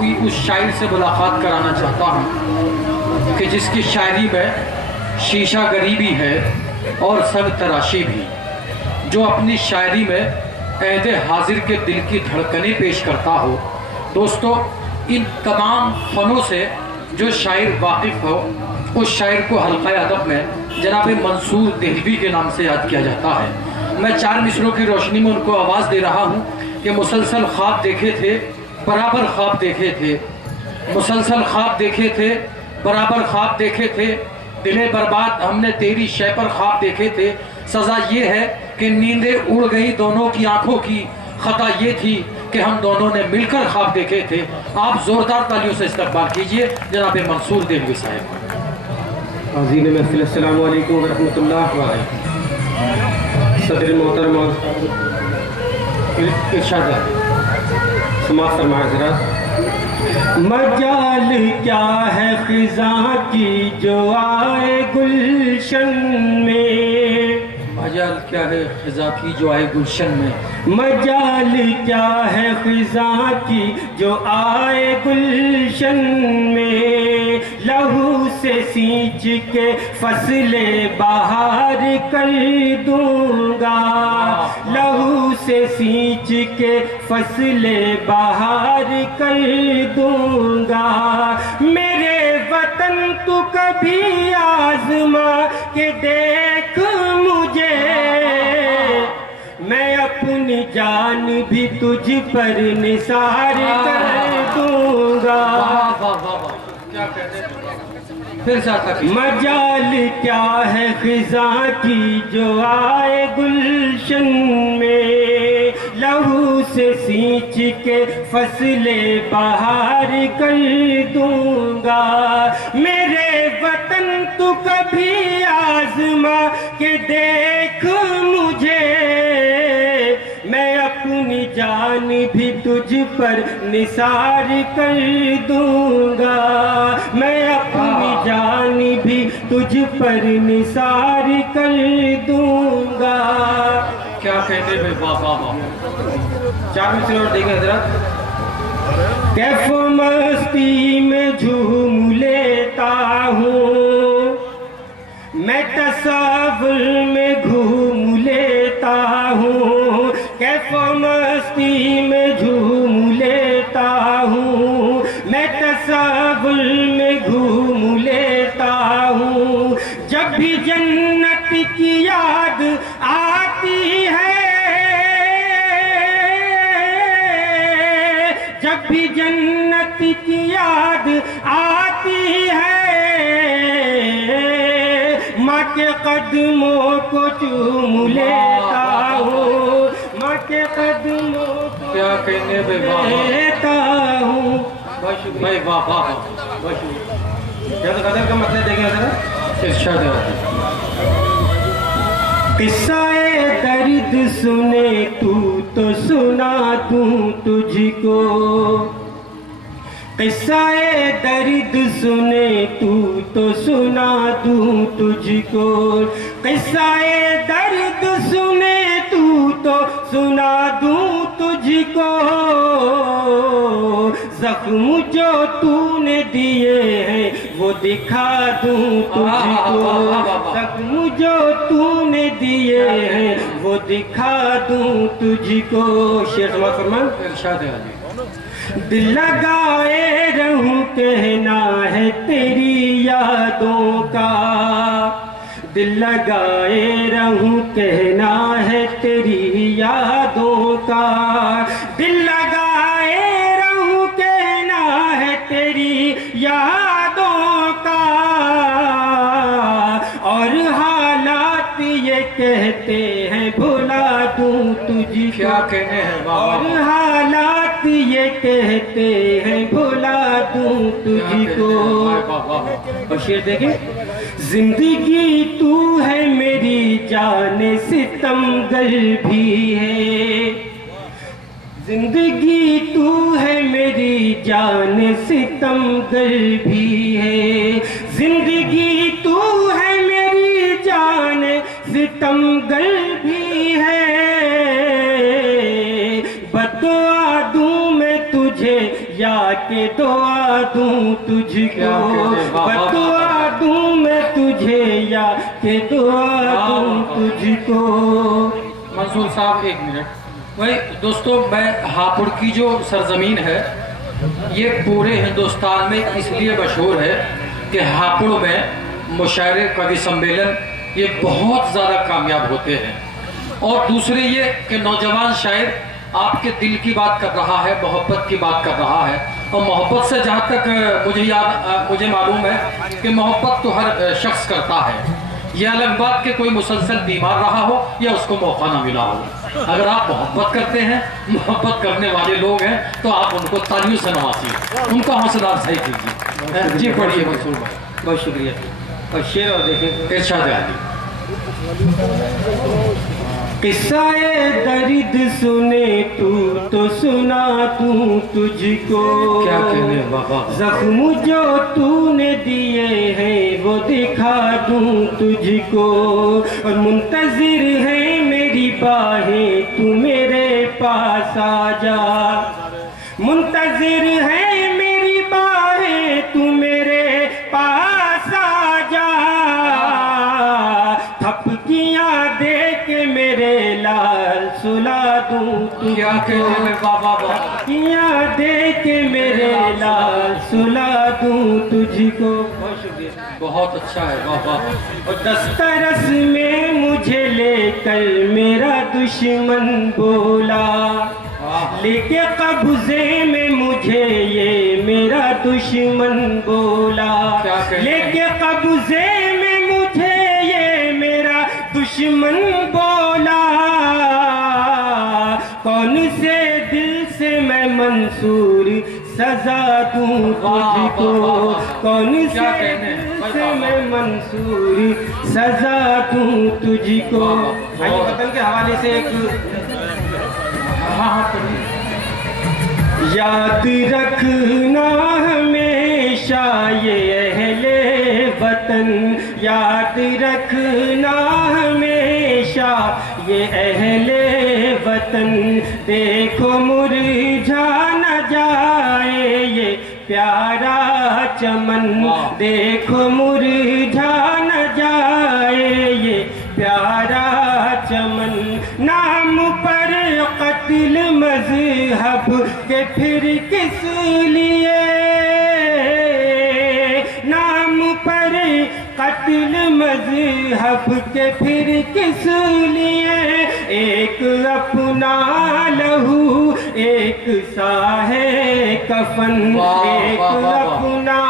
کی اس شاعر سے ملاقات کرانا چاہتا ہوں کہ جس کی شاعری میں شیشہ غریبی ہے اور سر تراشی بھی، جو اپنی شاعری میں عہد حاضر کے دل کی دھڑکنیں پیش کرتا ہو۔ دوستو، ان تمام فنوں سے جو شاعر واقف ہو، اس شاعر کو حلقہ ادب میں جناب منصور دہلوی کے نام سے یاد کیا جاتا ہے۔ میں 4 مصروں کی روشنی میں ان کو آواز دے رہا ہوں کہ مسلسل خواب دیکھے تھے، برابر خواب دیکھے تھے، مسلسل خواب دیکھے تھے، برابر خواب دیکھے تھے، دل برباد ہم نے تیری شے پر خواب دیکھے تھے۔ سزا یہ ہے کہ نیندیں اڑ گئی دونوں کی آنکھوں کی، خطا یہ تھی کہ ہم دونوں نے مل کر خواب دیکھے تھے۔ آپ زوردار تالیوں سے استقبال کیجئے جناب منصور دہلوی صاحب۔ عظیم محفل، السلام علیکم ورحمۃ اللہ وبرکاتہ۔ صدر محترم ارشاد سماعت فرمائے حضرات۔ مجال کیا ہے خزاں کی جو آئے گلشن میں، مجال کیا ہے خزاں کی جو آئے گلشن میں، مجال کیا ہے خزاں کی جو آئے گلشن میں، لہو سے سینچ کے فصل بہار کر دوں گا، لہو سے سینچ کے فصل بہار کر دوں گا، میرے وطن تو کبھی آزما کے دیکھ مجھے، میں اپنی جان بھی تجھ پر نثار کر دوں گا۔ کیا کہتے ہیں؟ پھر سے آتا کہ مجال کیا ہے خزاں کی جو آئے گلشن میں، لہو سے سینچ کے فصل بہار کر دوں گا، میرے وطن تو کبھی آزما کے دیکھ مجھے، میں اپنی جان بھی تجھ پر نثار کر دوں گا، میں اپنی جان بھی تجھ پر نثار کر دوں گا۔ کیا کہتے ہیں؟ واہ واہ واہ، 4 مصرے اور دیکھیں حضرات۔ کیف مستی میں جھوم لیتا ہوں، میں تصور میں گھوم لیتا ہوں، کیف مستی میں جھوم لیتا ہوں، میں تصور میں گھوم لیتا ہوں، جب بھی جنت کی یاد آتی ہے، جب بھی جنت کی یاد آتی ہے، ماں کے قدموں کو چوم لیتا ہوں، ماں کے قدموں کو کیا کہنے بے واہ لیتا ہوں۔ بھائی واہ واہ واہ، کیا تو قدر کا مطلب دیکھیں حضرت۔ ارشاد ہے۔ قصہ درد سنے تو سنا دوں تجھ کو، قصہ درد سنے تو سنا دوں تجھ کو، قصہ درد سنے تو سنا دوں تجھ کو، زخم جو تو نے دیے ہیں وہ دکھا دوں تجھ کو، زخم جو تو نے دیے ہیں وہ دکھا دوں تجھ کو۔ شیخ سماعت فرمان۔ ارشاد ہے۔ دل لگائے رہوں کہنا ہے تیری یادوں کا، دل لگائے رہوں کہنا ہے تیری یادوں کا، دل لگائے رہوں کہنا ہے تیری یادوں کا، اور حالات یہ کہتے ہیں بھلا دوں تجھ کو، کیا کہنے ہیں؟ اور حالات یہ کہتے ہیں بھلا دوں تجھ کو۔ اور شعر دیکھیں، زندگی تو ہے میری جان ستمگر بھی ہے، زندگی تو ہے میری جان ستمگر بھی ہے، زندگی تو ہے میری جان ستمگر بھی ہے، بدعا دوں میں تجھے یا کہ کہ دعا دوں تجھ کو، بدعا دوں میں تجھے یا کہ دعا دوں تجھ کو۔ منصور صاحب ایک منٹ، بھائی دوستو، میں ہاپوڑ کی جو سرزمین ہے یہ پورے ہندوستان میں اس لیے مشہور ہے کہ ہاپوڑ میں مشاعرے کبھی سمیلن یہ بہت زیادہ کامیاب ہوتے ہیں، اور دوسرے یہ کہ نوجوان شاعر آپ کے دل کی بات کر رہا ہے، محبت کی بات کر رہا ہے، اور محبت سے جہاں تک مجھے معلوم ہے کہ محبت تو ہر شخص کرتا ہے، یہ الگ بات کہ کوئی مسلسل بیمار رہا ہو یا اس کو موقع نہ ملا ہو۔ اگر آپ محبت کرتے ہیں، محبت کرنے والے لوگ ہیں، تو آپ ان کو تالیوں سے نوازیے، ان کا حوصلہ افزائی کیجیے۔ جی پڑھیے منصور بھائی۔ بہت شکریہ۔ اور شعر اور دیکھیں، ارشاد عالی۔ قصہ درد سنے تو سنا دوں تجھ کو، کیا کہنے بابا، زخم جو تو نے دیے ہیں وہ دکھا دوں تجھ کو، اور منتظر ہے میری باہیں تو میرے پاس آ جا، منتظر ہے میری باہیں تو میرے پاس آ جا، تھپکیاں دے کے میرے لال سلا دوں تجھ کیا کو، کہنے میں بابا، تھپکیاں دے کے میرے لال سلا دوں تجھ کو۔ بہت شکریہ۔ بہت اچھا ہے بابا۔ اور دسترس میں مجھے لے کر میرا دشمن بولا، لے کے قبضے میں مجھے یہ میرا دشمن بولا، لے کے قبضے میں مجھے یہ میرا دشمن بولا، کون سے دل سے میں منصور سزا دوں تجھ کو، کون سے دل سے میں منصور سزا دوں تجھ کو۔ آئیے وطن کے حوالے سے ایک یاد رکھنا ہمیشہ یہ اہل وطن، یاد رکھنا ہمیشہ یہ اہل وطن، دیکھو مرجھا نہ جائے یہ پیارا چمن، دیکھو مرجھا نہ جائے یہ پیارا چمن، نام پر قتل مذہب کے پھر کس لیے، نام پر قتل مذہب کے پھر کس لیے، ایک اپنا لہو ایک سا ہے کفن، ایک اپنا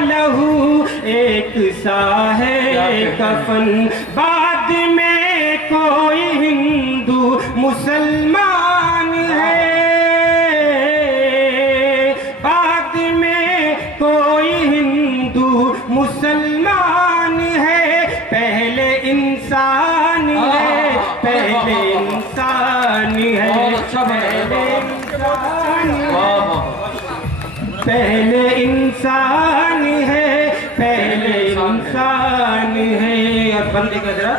لہو ایک سا ہے کفن، بعد میں کوئی ہندو مسلمان ہے، بعد میں کوئی ہندو مسلمان ہے، پہلے انسان ہے، پہلے انسان ہے، پہلے انسان ہے، پہلے انسان ہے، پہلے انسان ہے۔ اور بندے کا ذرا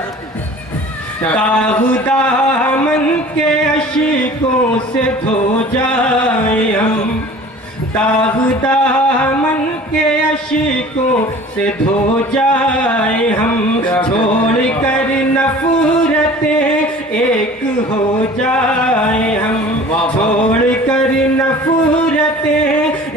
داغ دامن کے اشکوں سے دھو جائیں ہم، داغ دامن کے اشکوں سے دھو جائیں ہم، چھوڑ کر نفرتیں ایک ہو جائیں ہم، چھوڑ کر نفرتیں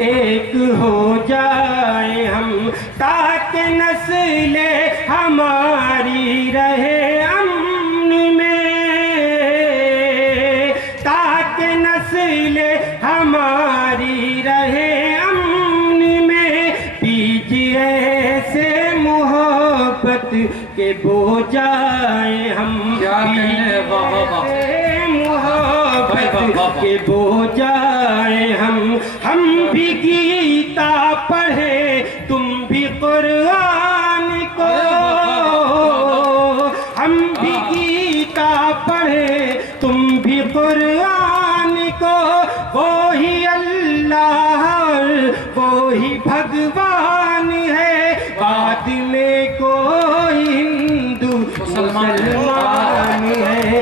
ایک ہو جائیں ہم، تاکہ نسلیں ہماری رہے امن میں، تاکہ نسلیں ہماری رہے امن میں، بیج ایسے محبت کے بو جائیں ہم، محبت کے بو جائیں ہم بھی گیتا پڑھے تم بھی قرآن کو، ہم بھی گیتا پڑھے تم بھی قرآن کو، وہی اللہ وہی بھگوان ہے، بعد میں کوئی ہندو مسلمان ہے۔